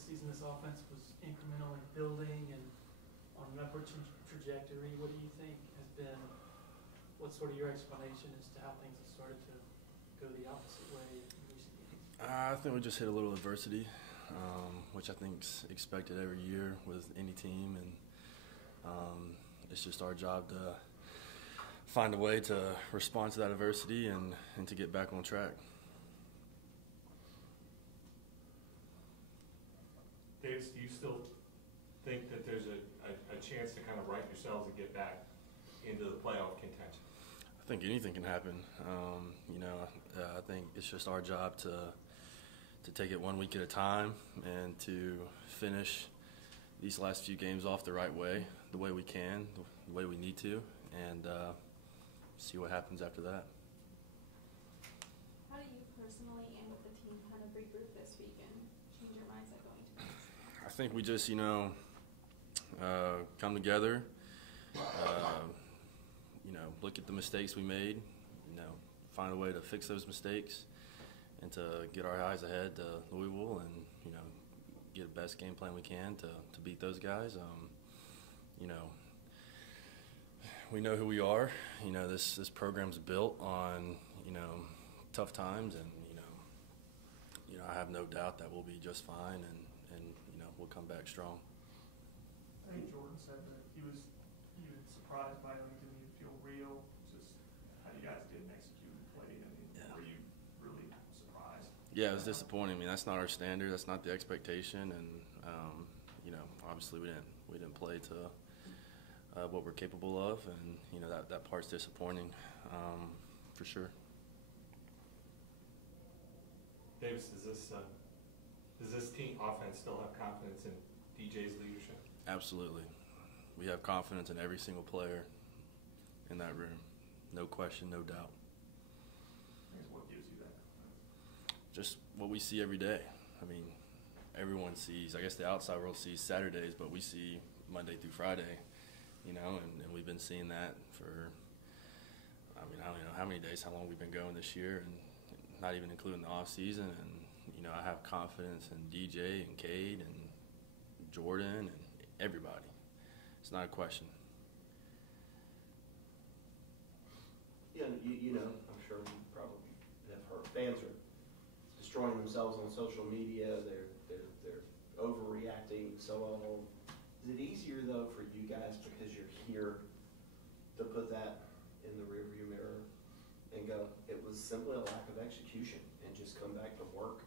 the season this offense was incrementally building and on an upward trajectory. What do you think has been, what's sort of your explanation as to how things have started to go the opposite way in recent years? I think we just hit a little adversity, which I think is expected every year with any team, and it's just our job to find a way to respond to that adversity and to get back on track. Davis, do you still think that there's a chance to kind of right yourselves and get back into the playoff contention? I think anything can happen. I think it's just our job to take it 1 week at a time and to finish these last few games off the right way, the way we can, the way we need to, and see what happens after that. How do you personally and with the team kind of regroup this week and change your mindset going to the next game? I think we just, come together, look at the mistakes we made, find a way to fix those mistakes and to get our eyes ahead to Louisville and, get the best game plan we can to beat those guys. We know who we are. This program's built on, tough times, and, I have no doubt that we'll be just fine and we'll come back strong. I think Jordan said that he was even surprised by it. Didn't even feel real. Just how you guys didn't execute and play. Were you really surprised? Yeah, it was disappointing. That's not our standard. That's not the expectation, and obviously we didn't play to what we're capable of, and that part's disappointing for sure. Davis, does this team offense still have confidence in DJ's leadership? Absolutely. We have confidence in every single player in that room. No question, no doubt. What gives you that? Just what we see every day. Everyone sees, I guess the outside world sees Saturdays, but we see Monday through Friday, and we've been seeing that for, I don't know how many days, how long we've been going this year, and not even including the off season. And, I have confidence in DJ and Cade and Jordan and everybody. It's not a question. Yeah, I'm sure you probably have heard fans are destroying themselves on social media. They're overreacting. So, is it easier though for you guys because you're here to put that in the rearview mirror and go, it was simply a lack of execution, and just come back to work?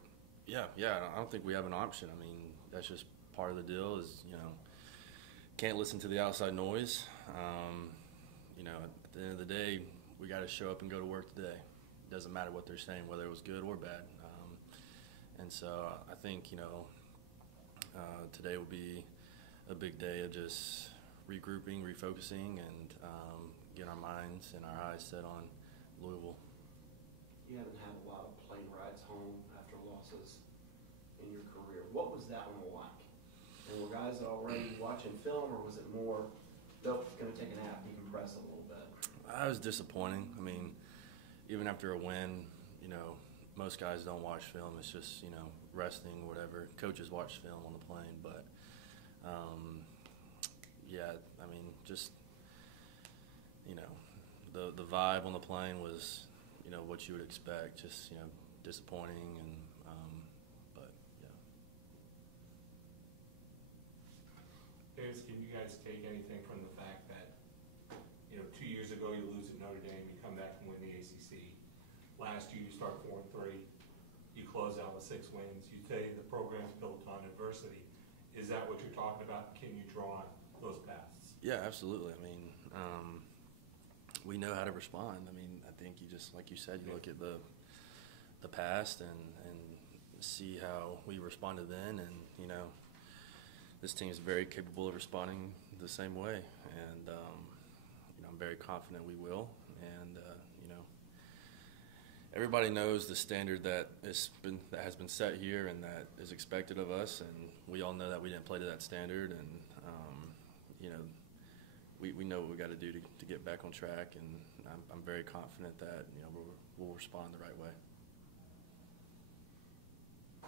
Yeah. I don't think we have an option. That's just part of the deal. Is can't listen to the outside noise. At the end of the day, we got to show up and go to work today. It doesn't matter what they're saying, whether it was good or bad. And so I think today will be a big day of just regrouping, refocusing, and getting our minds and our eyes set on Louisville. You haven't had a lot of plane rides home after losses in your career. What was that one like? And were guys already watching film, or was it more, nope, going to take a nap, decompress a little bit? It was disappointing. Even after a win, most guys don't watch film. It's just, resting, whatever. Coaches watch film on the plane, but just, the vibe on the plane was, what you would expect, just, disappointing, and but yeah. Davis, can you guys take anything from the fact that 2 years ago you lose at Notre Dame, you come back and win the ACC. Last year you start 4-3, you close out with 6 wins. You say the program's built on adversity. Is that what you're talking about? Can you draw on those paths? Yeah, absolutely. We know how to respond. I think you just, like you said, you look at the past and see how we responded then, and this team is very capable of responding the same way, and I'm very confident we will. And everybody knows the standard that has been set here and that is expected of us, and we all know that we didn't play to that standard, and we know what we got to do to get back on track, and I'm very confident that we'll respond the right way.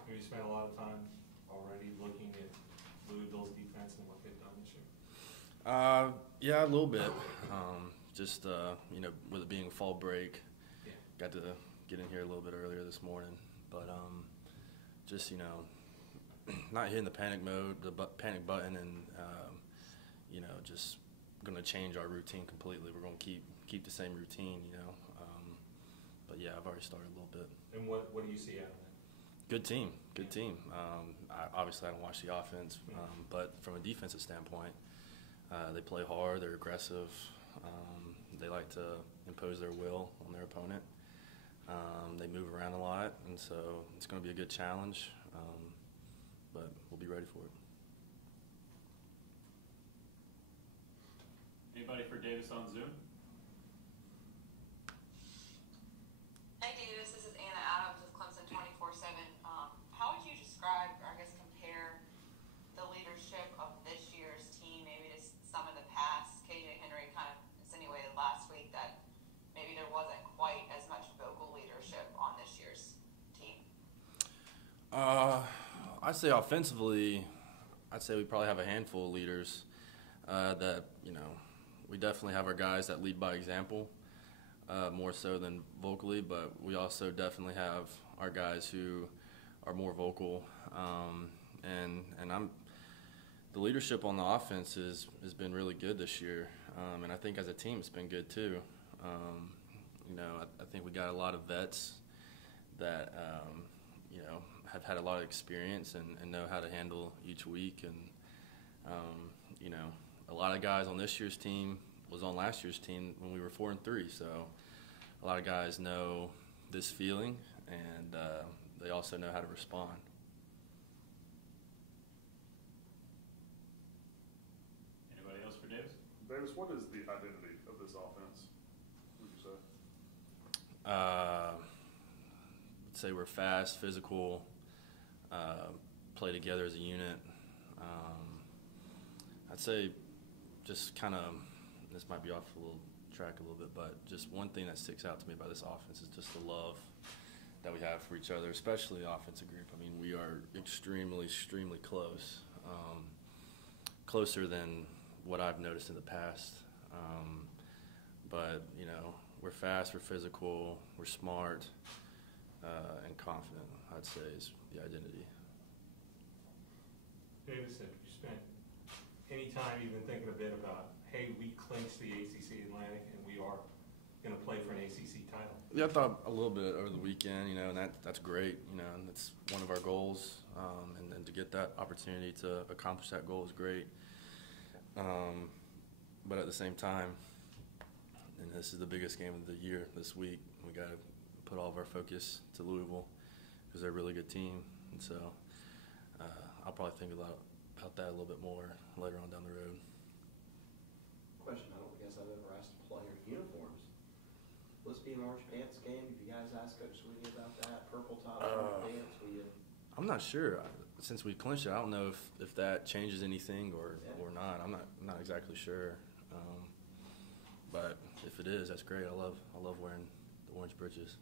You spent a lot of time already, looking at Louisville's defense and what they've done this year? Yeah, a little bit. Just with it being fall break, Yeah. got to get in here a little bit earlier this morning, but just not hitting the panic mode, panic button, and just gonna change our routine completely. We're gonna keep the same routine, but yeah, I've already started a little bit. And what do you see out of that? Good team. Obviously, I don't watch the offense, but from a defensive standpoint, they play hard. They're aggressive. They like to impose their will on their opponent. They move around a lot, and so it's going to be a good challenge. But we'll be ready for it. Anybody for Davis on Zoom? Hey Davis, this is Anna Adams with Clemson 24/7. How would you describe, or I guess compare, the leadership of this year's team maybe to some of the past? KJ Henry kind of insinuated last week that maybe there wasn't quite as much vocal leadership on this year's team. I'd say offensively, we probably have a handful of leaders that we definitely have our guys that lead by example, more so than vocally, but we also definitely have our guys who are more vocal, and the leadership on the offense has been really good this year, and I think as a team it's been good too. I think we got a lot of vets that have had a lot of experience and know how to handle each week, and a lot of guys on this year's team was on last year's team when we were 4-3, so a lot of guys know this feeling, and they also know how to respond. Anybody else for Davis? Davis, what is the identity of this offense, would you say? I'd say we're fast, physical, play together as a unit. I'd say just kind of, this might be off a little track a little bit, but just one thing that sticks out to me about this offense is just the love that we have for each other, especially the offensive group. I mean, we are extremely close, closer than what I've noticed in the past. But we're fast, we're physical, we're smart, and confident, I'd say, is the identity. Davis, have you spent any time even thinking a bit about, hey, we clinched the ACC Atlantic and we are going to play for an ACC title? Yeah, I thought a little bit over the weekend, and that's great, and that's one of our goals, and then to get that opportunity to accomplish that goal is great. But at the same time, and this is the biggest game of the year this week, we got to put all of our focus to Louisville because they're a really good team, and so I'll probably think about that a little bit more later on down the road. Question I don't guess I've ever asked a player: uniforms. Will this be an orange pants game? If you guys ask Coach Sweeney about that, purple top, orange pants, will you? I'm not sure. Since we clinched it, I don't know if that changes anything or not. I'm not exactly sure. But if it is, that's great. I love wearing the orange britches.